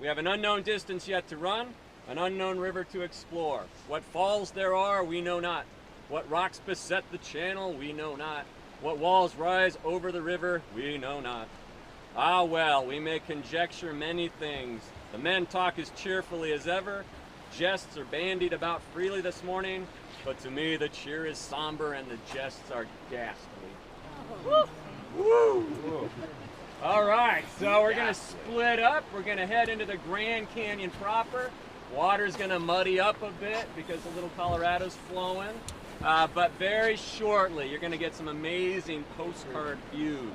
We have an unknown distance yet to run, an unknown river to explore. What falls there are, we know not. What rocks beset the channel, we know not. What walls rise over the river, we know not. Ah well, we may conjecture many things. The men talk as cheerfully as ever. Jests are bandied about freely this morning, but to me the cheer is somber and the jests are ghastly. Woo! Woo! Woo. All right, so we're gonna split up. We're gonna head into the Grand Canyon proper. Water's gonna muddy up a bit because the Little Colorado's flowing. But very shortly, you're gonna get some amazing postcard views.